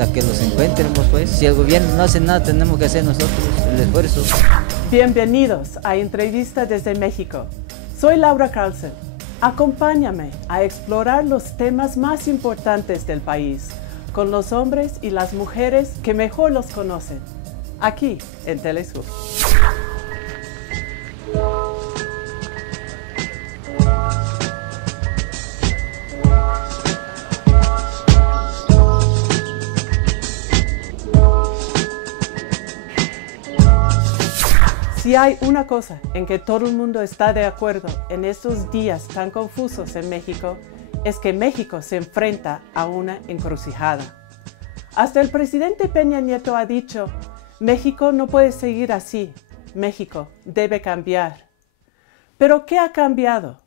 hasta que los encuentremos, pues. Si el gobierno no hace nada, tenemos que hacer nosotros el esfuerzo. Bienvenidos a Entrevista desde México. Soy Laura Carlson. Acompáñame a explorar los temas más importantes del país con los hombres y las mujeres que mejor los conocen, aquí en Telesur. Si hay una cosa en que todo el mundo está de acuerdo en estos días tan confusos en México, es que México se enfrenta a una encrucijada. Hasta el presidente Peña Nieto ha dicho, México no puede seguir así, México debe cambiar. Pero ¿qué ha cambiado?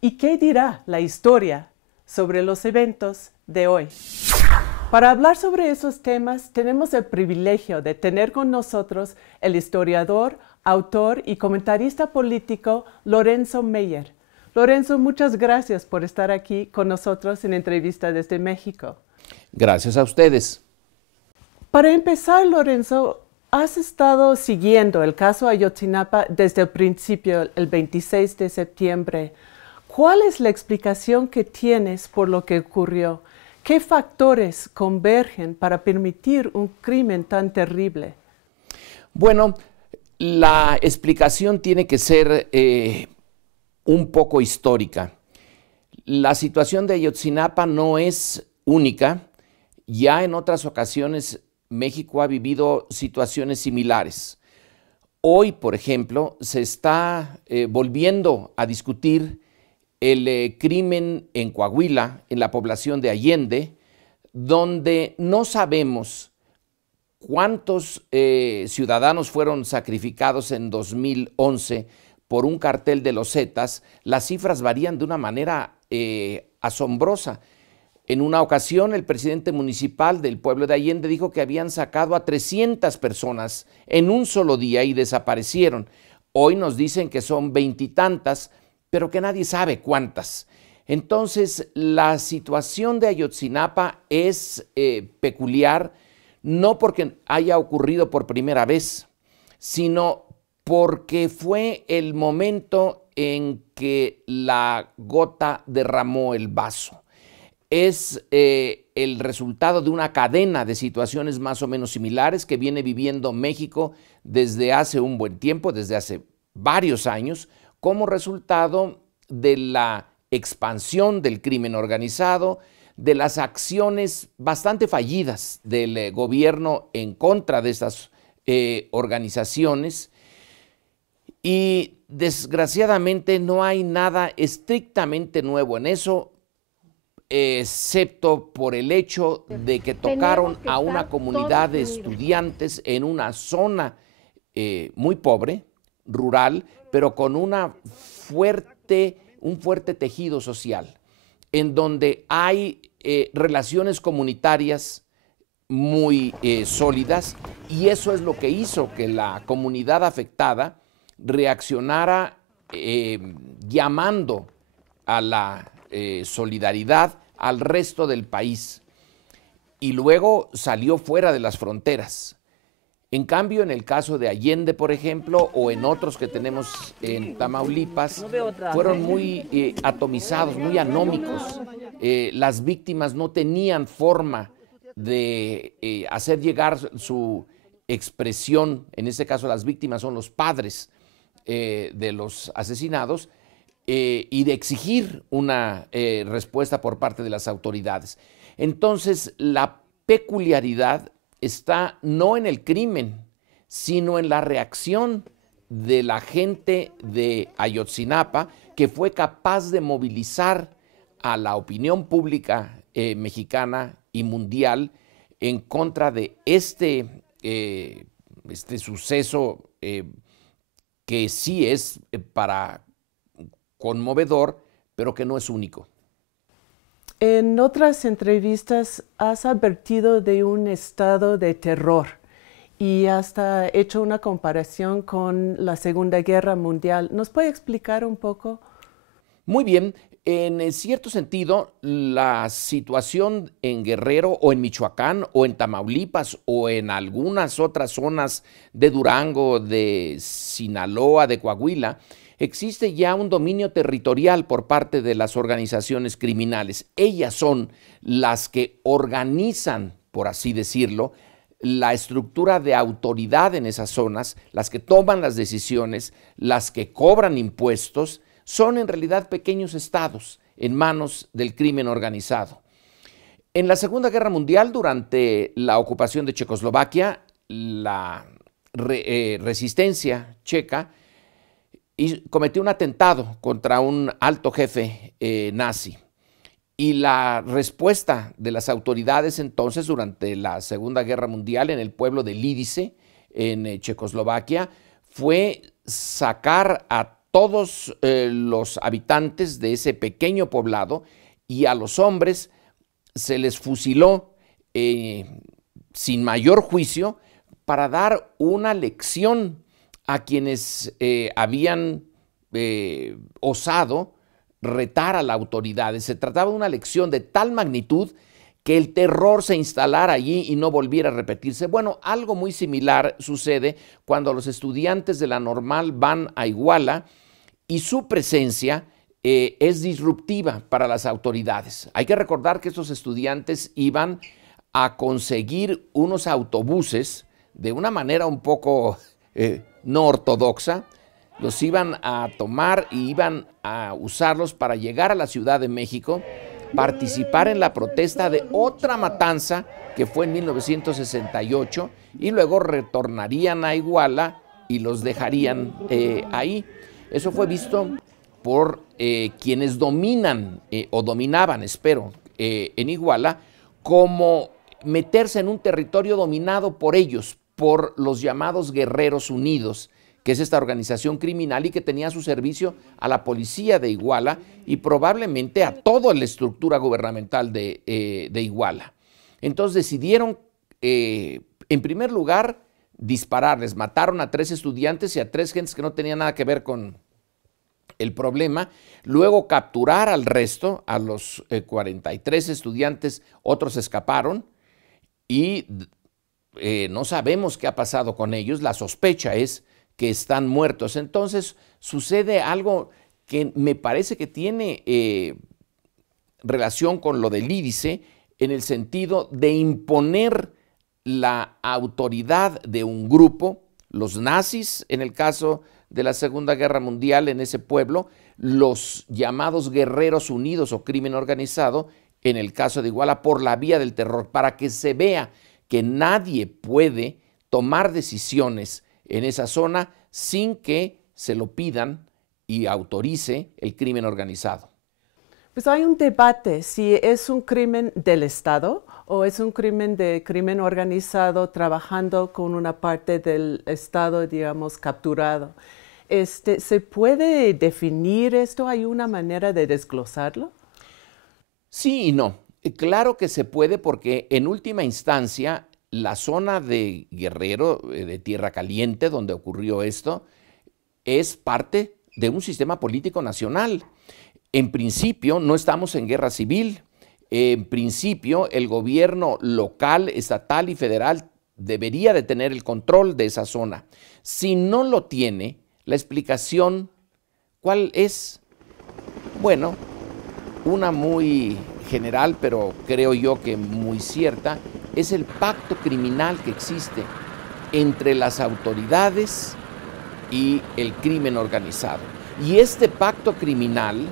¿Y qué dirá la historia sobre los eventos de hoy? Para hablar sobre esos temas, tenemos el privilegio de tener con nosotros el historiador, autor y comentarista político Lorenzo Meyer. Lorenzo, muchas gracias por estar aquí con nosotros en Entrevista desde México. Gracias a ustedes. Para empezar, Lorenzo, has estado siguiendo el caso Ayotzinapa desde el principio, el 26 de septiembre. ¿Cuál es la explicación que tienes por lo que ocurrió? ¿Qué factores convergen para permitir un crimen tan terrible? Bueno, la explicación tiene que ser un poco histórica. La situación de Ayotzinapa no es única. Ya en otras ocasiones México ha vivido situaciones similares. Hoy, por ejemplo, se está volviendo a discutir el crimen en Coahuila, en la población de Allende, donde no sabemos cuántos ciudadanos fueron sacrificados en 2011 por un cartel de los Zetas. Las cifras varían de una manera asombrosa. En una ocasión, el presidente municipal del pueblo de Allende dijo que habían sacado a 300 personas en un solo día y desaparecieron. Hoy nos dicen que son 20 y tantas, pero que nadie sabe cuántas. Entonces, la situación de Ayotzinapa es peculiar, no porque haya ocurrido por primera vez, sino porque fue el momento en que la gota derramó el vaso. Es el resultado de una cadena de situaciones más o menos similares que viene viviendo México desde hace un buen tiempo, desde hace varios años, como resultado de la expansión del crimen organizado, de las acciones bastante fallidas del gobierno en contra de estas organizaciones. Y desgraciadamente no hay nada estrictamente nuevo en eso, excepto por el hecho de que tocaron a una comunidad de estudiantes en una zona muy pobre, rural, pero con un fuerte tejido social, en donde hay relaciones comunitarias muy sólidas, y eso es lo que hizo que la comunidad afectada reaccionara llamando a la solidaridad al resto del país, y luego salió fuera de las fronteras. En cambio, en el caso de Allende, por ejemplo, o en otros que tenemos en Tamaulipas, fueron muy atomizados, muy anómicos. Las víctimas no tenían forma de hacer llegar su expresión. En este caso, las víctimas son los padres de los asesinados, y de exigir una respuesta por parte de las autoridades. Entonces, la peculiaridad está no en el crimen, sino en la reacción de la gente de Ayotzinapa, que fue capaz de movilizar a la opinión pública mexicana y mundial en contra de este suceso que sí es para conmovedor, pero que no es único. En otras entrevistas has advertido de un estado de terror y hasta hecho una comparación con la Segunda Guerra Mundial. ¿Nos puede explicar un poco? Muy bien. En cierto sentido, la situación en Guerrero o en Michoacán o en Tamaulipas o en algunas otras zonas de Durango, de Sinaloa, de Coahuila, existe ya un dominio territorial por parte de las organizaciones criminales. Ellas son las que organizan, por así decirlo, la estructura de autoridad en esas zonas, las que toman las decisiones, las que cobran impuestos. Son en realidad pequeños estados en manos del crimen organizado. En la Segunda Guerra Mundial, durante la ocupación de Checoslovaquia, la resistencia checa cometió un atentado contra un alto jefe nazi. Y la respuesta de las autoridades entonces durante la Segunda Guerra Mundial en el pueblo de Lidice, en Checoslovaquia, fue sacar a todos los habitantes de ese pequeño poblado y a los hombres se les fusiló sin mayor juicio para dar una lección a quienes habían osado retar a la autoridad. Se trataba de una lección de tal magnitud que el terror se instalara allí y no volviera a repetirse. Bueno, algo muy similar sucede cuando los estudiantes de la Normal van a Iguala y su presencia es disruptiva para las autoridades. Hay que recordar que estos estudiantes iban a conseguir unos autobuses de una manera un poco no ortodoxa. Los iban a tomar y iban a usarlos para llegar a la Ciudad de México, participar en la protesta de otra matanza que fue en 1968 y luego retornarían a Iguala y los dejarían ahí. Eso fue visto por quienes dominan o dominaban, espero, en Iguala, como meterse en un territorio dominado por ellos, por los llamados Guerreros Unidos, que es esta organización criminal y que tenía a su servicio a la policía de Iguala y probablemente a toda la estructura gubernamental de Iguala. Entonces decidieron, en primer lugar, dispararles. Mataron a 3 estudiantes y a 3 gentes que no tenían nada que ver con el problema. Luego capturar al resto, a los 43 estudiantes, otros escaparon y no sabemos qué ha pasado con ellos. La sospecha es que están muertos. Entonces sucede algo que me parece que tiene relación con lo del Lidice, en el sentido de imponer la autoridad de un grupo, los nazis en el caso de la Segunda Guerra Mundial en ese pueblo, los llamados Guerreros Unidos o crimen organizado en el caso de Iguala, por la vía del terror, para que se vea que nadie puede tomar decisiones en esa zona sin que se lo pidan y autorice el crimen organizado. Pues hay un debate si es un crimen del Estado o es un crimen organizado trabajando con una parte del Estado, digamos, capturado. ¿Se puede definir esto? ¿Hay una manera de desglosarlo? Sí y no. Claro que se puede, porque en última instancia la zona de Guerrero, de Tierra Caliente, donde ocurrió esto, es parte de un sistema político nacional. En principio no estamos en guerra civil. En principio el gobierno local, estatal y federal debería de tener el control de esa zona. Si no lo tiene, la explicación, ¿cuál es? Bueno, una muy general, pero creo yo que muy cierta, es el pacto criminal que existe entre las autoridades y el crimen organizado. Y este pacto criminal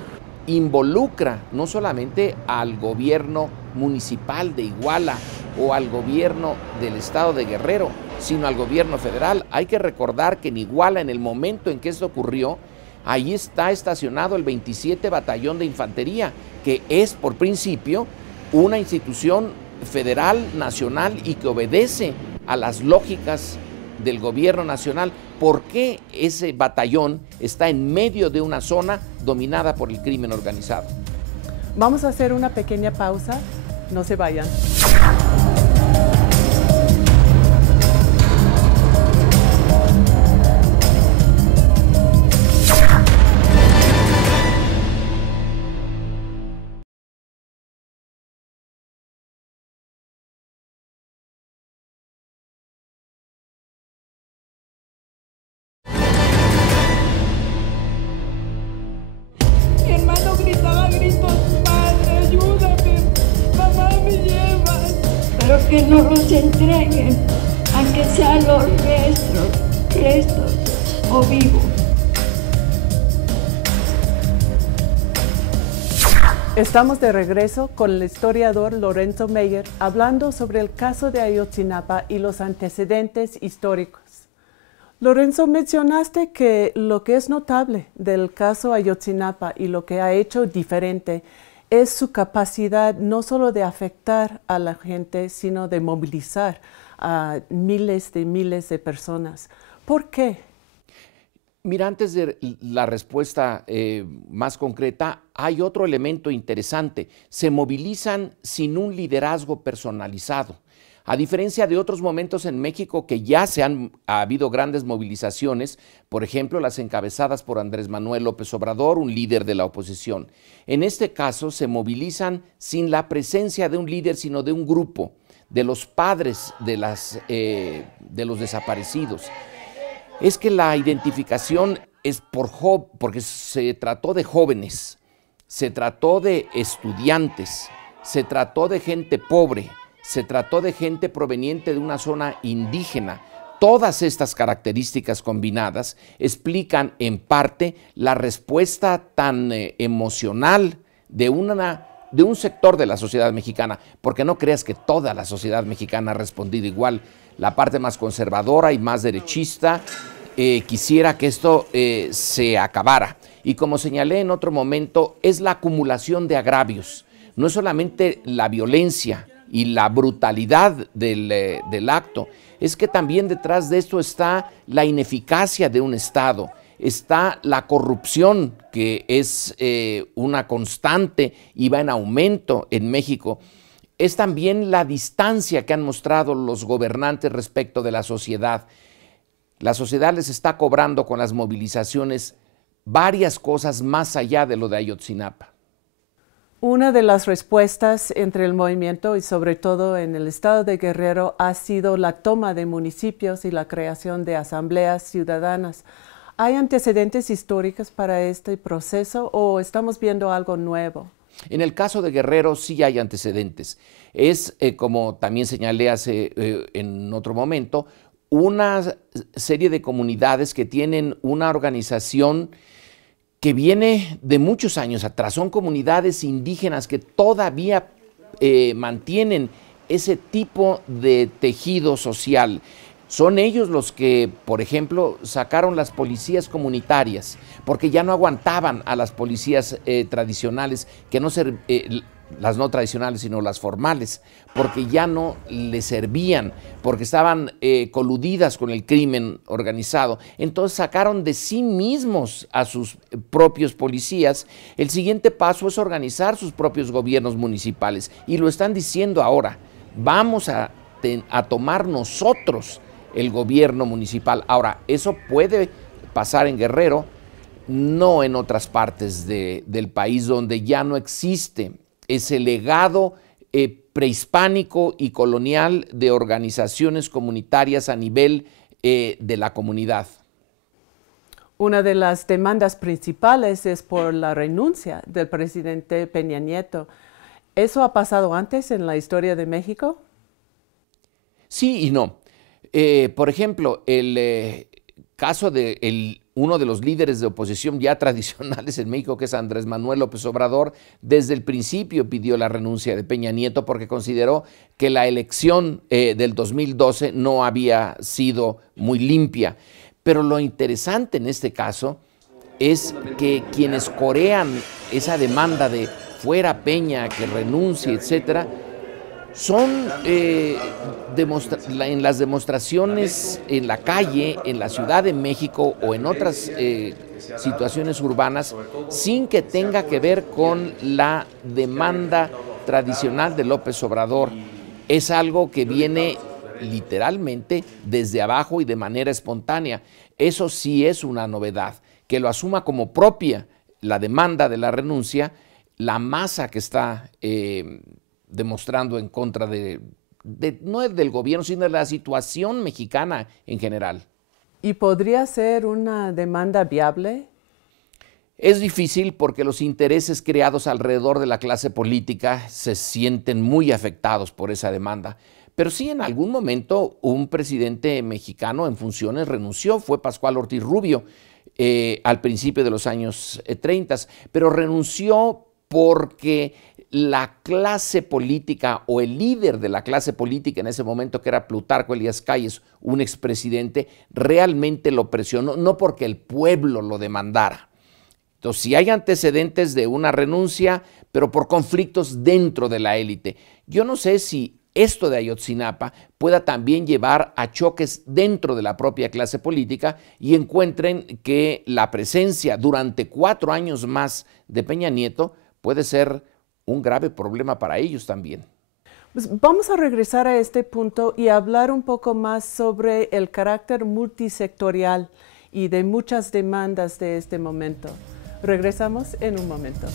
involucra no solamente al gobierno municipal de Iguala o al gobierno del estado de Guerrero, sino al gobierno federal. Hay que recordar que en Iguala, en el momento en que esto ocurrió, ahí está estacionado el 27 Batallón de Infantería, que es por principio una institución federal, nacional y que obedece a las lógicas del gobierno nacional. ¿Por qué ese batallón está en medio de una zona dominada por el crimen organizado? Vamos a hacer una pequeña pausa. No se vayan. que no los entreguen, aunque sean los restos o vivos. Estamos de regreso con el historiador Lorenzo Meyer hablando sobre el caso de Ayotzinapa y los antecedentes históricos. Lorenzo, mencionaste que lo que es notable del caso Ayotzinapa y lo que ha hecho diferente es su capacidad no solo de afectar a la gente, sino de movilizar a miles de personas. ¿Por qué? Mira, antes de la respuesta más concreta, hay otro elemento interesante. Se movilizan sin un liderazgo personalizado. A diferencia de otros momentos en México que ya ha habido grandes movilizaciones, por ejemplo, las encabezadas por Andrés Manuel López Obrador, un líder de la oposición. En este caso, se movilizan sin la presencia de un líder, sino de un grupo, de los padres de los desaparecidos. Es que la identificación es porque se trató de jóvenes, se trató de estudiantes, se trató de gente pobre, se trató de gente proveniente de una zona indígena. Todas estas características combinadas explican en parte la respuesta tan emocional de un sector de la sociedad mexicana, porque no creas que toda la sociedad mexicana ha respondido igual. La parte más conservadora y más derechista quisiera que esto se acabara. Y como señalé en otro momento, es la acumulación de agravios. No es solamente la violencia y la brutalidad del acto, es que también detrás de esto está la ineficacia de un Estado, está la corrupción, que es una constante y va en aumento en México. Es también la distancia que han mostrado los gobernantes respecto de la sociedad. La sociedad les está cobrando con las movilizaciones varias cosas más allá de lo de Ayotzinapa. Una de las respuestas entre el movimiento y sobre todo en el estado de Guerrero ha sido la toma de municipios y la creación de asambleas ciudadanas. ¿Hay antecedentes históricos para este proceso o estamos viendo algo nuevo? En el caso de Guerrero sí hay antecedentes. Es, como también señalé en otro momento, una serie de comunidades que tienen una organización que viene de muchos años atrás. Son comunidades indígenas que todavía mantienen ese tipo de tejido social. Son ellos los que, por ejemplo, sacaron las policías comunitarias, porque ya no aguantaban a las policías tradicionales, las no tradicionales, sino las formales, porque ya no les servían, porque estaban coludidas con el crimen organizado. Entonces sacaron de sí mismos a sus propios policías. El siguiente paso es organizar sus propios gobiernos municipales, y lo están diciendo ahora. Vamos a tomar nosotros el gobierno municipal. Ahora, eso puede pasar en Guerrero, no en otras partes del país donde ya no existe ese legado prehispánico y colonial de organizaciones comunitarias a nivel de la comunidad. Una de las demandas principales es por la renuncia del presidente Peña Nieto. ¿Eso ha pasado antes en la historia de México? Sí y no. Por ejemplo, el caso de uno de los líderes de oposición ya tradicionales en México, que es Andrés Manuel López Obrador, desde el principio pidió la renuncia de Peña Nieto porque consideró que la elección del 2012 no había sido muy limpia. Pero lo interesante en este caso es que quienes corean esa demanda de fuera Peña, que renuncie, etcétera, son en las demostraciones en la calle, en la Ciudad de México o en otras situaciones urbanas, sin que tenga que ver con la demanda tradicional de López Obrador. Es algo que viene literalmente desde abajo y de manera espontánea. Eso sí es una novedad, que lo asuma como propia la demanda de la renuncia, la masa que está demostrando en contra no del gobierno, sino de la situación mexicana en general. ¿Y podría ser una demanda viable? Es difícil porque los intereses creados alrededor de la clase política se sienten muy afectados por esa demanda, Pero sí, en algún momento un presidente mexicano en funciones renunció, fue Pascual Ortiz Rubio, al principio de los años 30, pero renunció porque la clase política o el líder de la clase política en ese momento, que era Plutarco Elías Calles, un expresidente, realmente lo presionó, no porque el pueblo lo demandara. Entonces, sí hay antecedentes de una renuncia, pero por conflictos dentro de la élite. Yo no sé si esto de Ayotzinapa pueda también llevar a choques dentro de la propia clase política y encuentren que la presencia durante 4 años más de Peña Nieto puede ser un grave problema para ellos también. Pues vamos a regresar a este punto y hablar un poco más sobre el carácter multisectorial y de muchas demandas de este momento. Regresamos en un momento.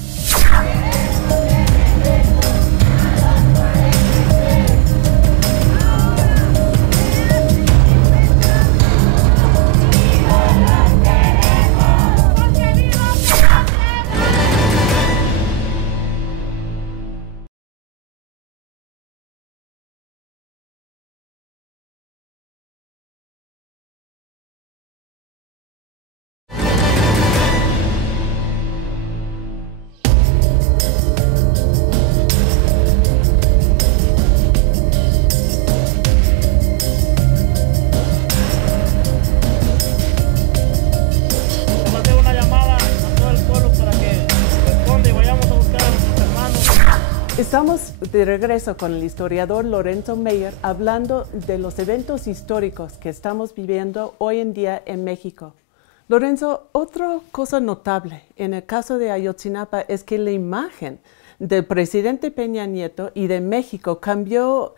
Estamos de regreso con el historiador Lorenzo Meyer hablando de los eventos históricos que estamos viviendo hoy en día en México. Lorenzo, otra cosa notable en el caso de Ayotzinapa es que la imagen del presidente Peña Nieto y de México cambió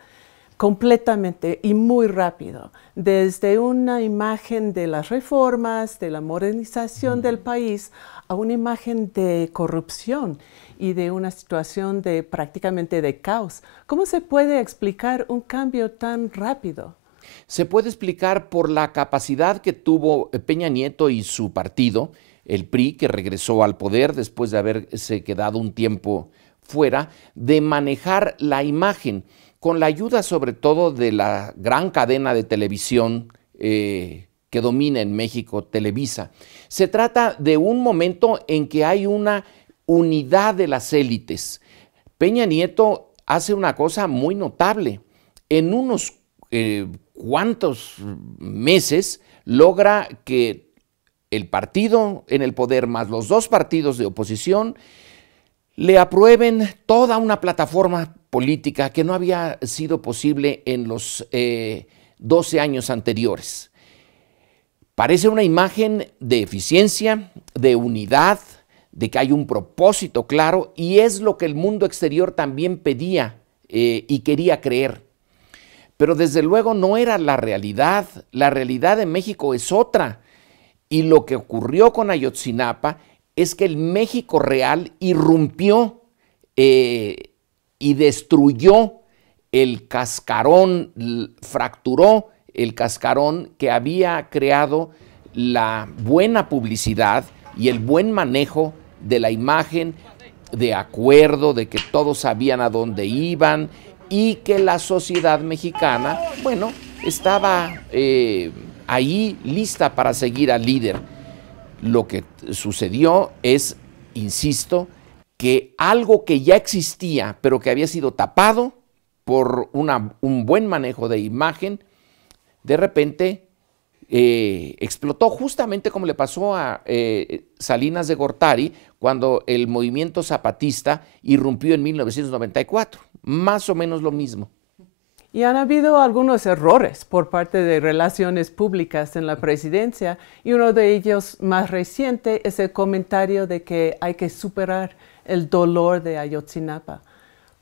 completamente y muy rápido, desde una imagen de las reformas, de la modernización del país, a una imagen de corrupción y de una situación de prácticamente de caos. ¿Cómo se puede explicar un cambio tan rápido? Se puede explicar por la capacidad que tuvo Peña Nieto y su partido, el PRI, que regresó al poder después de haberse quedado un tiempo fuera, de manejar la imagen, con la ayuda sobre todo de la gran cadena de televisión que domina en México, Televisa. Se trata de un momento en que hay una unidad de las élites. Peña Nieto hace una cosa muy notable. En unos cuantos meses logra que el partido en el poder más los 2 partidos de oposición le aprueben toda una plataforma política que no había sido posible en los 12 años anteriores. Parece una imagen de eficiencia, de unidad, de que hay un propósito claro, y es lo que el mundo exterior también pedía y quería creer. Pero desde luego no era la realidad de México es otra, y lo que ocurrió con Ayotzinapa es que el México real irrumpió y destruyó el cascarón, fracturó el cascarón que había creado la buena publicidad y el buen manejo de la imagen, de acuerdo, de que todos sabían a dónde iban y que la sociedad mexicana, bueno, estaba ahí lista para seguir al líder. Lo que sucedió es, insisto, que algo que ya existía, pero que había sido tapado por un buen manejo de imagen, de repente explotó, justamente como le pasó a Salinas de Gortari cuando el movimiento zapatista irrumpió en 1994. Más o menos lo mismo. Y han habido algunos errores por parte de relaciones públicas en la presidencia, y uno de ellos más reciente es el comentario de que hay que superar el dolor de Ayotzinapa.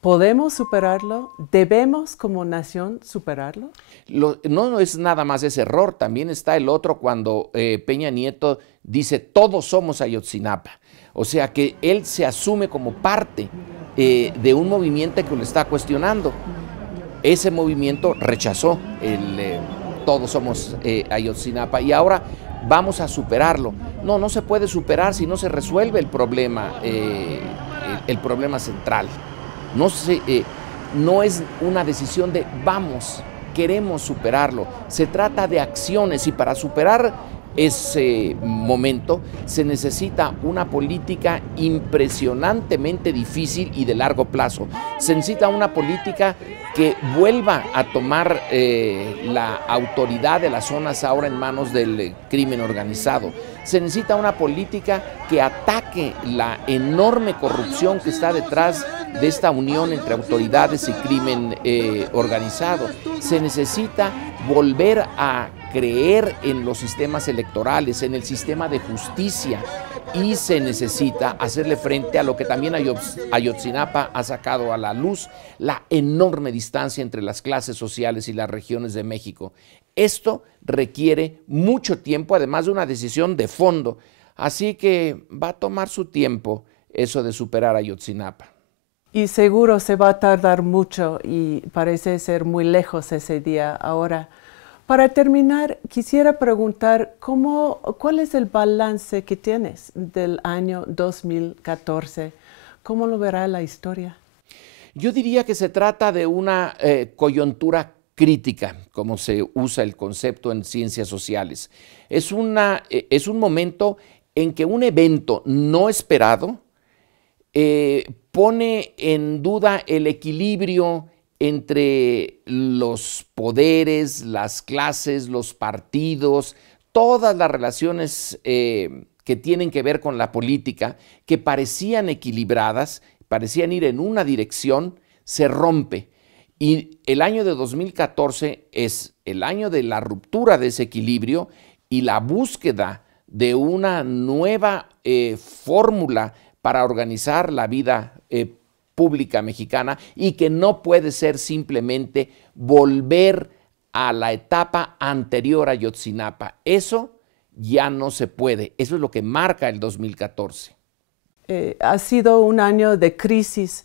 ¿Podemos superarlo? ¿Debemos como nación superarlo? No es nada más ese error, también está el otro cuando Peña Nieto dice todos somos Ayotzinapa. O sea que él se asume como parte de un movimiento que lo está cuestionando. Ese movimiento rechazó el todos somos Ayotzinapa y ahora vamos a superarlo. No se puede superar si no se resuelve el problema central. no es una decisión de vamos, queremos superarlo. Se trata de acciones y para superar ese momento se necesita una política impresionantemente difícil y de largo plazo. Se necesita una política que vuelva a tomar la autoridad de las zonas ahora en manos del crimen organizado. Se necesita una política que ataque la enorme corrupción que está detrás de esta unión entre autoridades y crimen organizado. Se necesita volver a creer en los sistemas electorales, en el sistema de justicia, y se necesita hacerle frente a lo que también Ayotzinapa ha sacado a la luz, la enorme distancia entre las clases sociales y las regiones de México. Esto requiere mucho tiempo, además de una decisión de fondo, así que va a tomar su tiempo eso de superar a Ayotzinapa. Y seguro se va a tardar mucho y parece ser muy lejos ese día ahora. Para terminar, quisiera preguntar, ¿cuál es el balance que tienes del año 2014? ¿Cómo lo verá la historia? Yo diría que se trata de una coyuntura crítica, como se usa el concepto en ciencias sociales. Es un momento en que un evento no esperado pone en duda el equilibrio entre los poderes, las clases, los partidos, todas las relaciones que tienen que ver con la política, que parecían equilibradas, parecían ir en una dirección, se rompe. Y el año de 2014 es el año de la ruptura de ese equilibrio y la búsqueda de una nueva fórmula para organizar la vida pública mexicana, y que no puede ser simplemente volver a la etapa anterior a Ayotzinapa. Eso ya no se puede. Eso es lo que marca el 2014. Ha sido un año de crisis.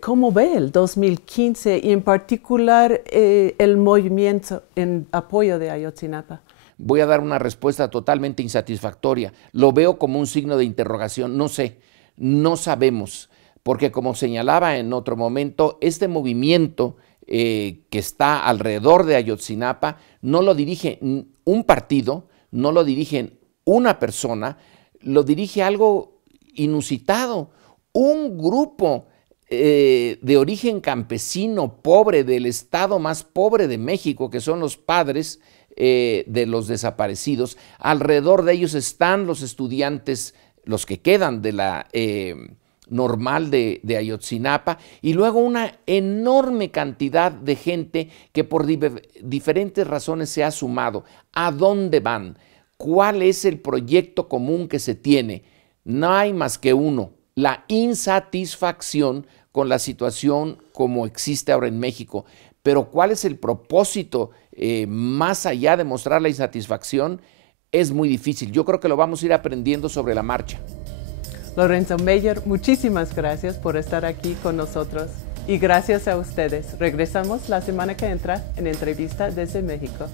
¿Cómo ve el 2015 y en particular el movimiento en apoyo de Ayotzinapa? Voy a dar una respuesta totalmente insatisfactoria. Lo veo como un signo de interrogación. No sé, no sabemos. Porque como señalaba en otro momento, este movimiento que está alrededor de Ayotzinapa no lo dirige un partido, no lo dirige una persona, lo dirige algo inusitado, un grupo de origen campesino pobre del estado más pobre de México, que son los padres de los desaparecidos. Alrededor de ellos están los estudiantes, los que quedan de la normal de Ayotzinapa, y luego una enorme cantidad de gente que por diferentes razones se ha sumado. ¿A dónde van? ¿Cuál es el proyecto común que se tiene? No hay más que uno: la insatisfacción con la situación como existe ahora en México. Pero ¿cuál es el propósito más allá de mostrar la insatisfacción? Es muy difícil. Yo creo que lo vamos a ir aprendiendo sobre la marcha. Lorenzo Meyer, muchísimas gracias por estar aquí con nosotros y gracias a ustedes. Regresamos la semana que entra en Entrevista desde México.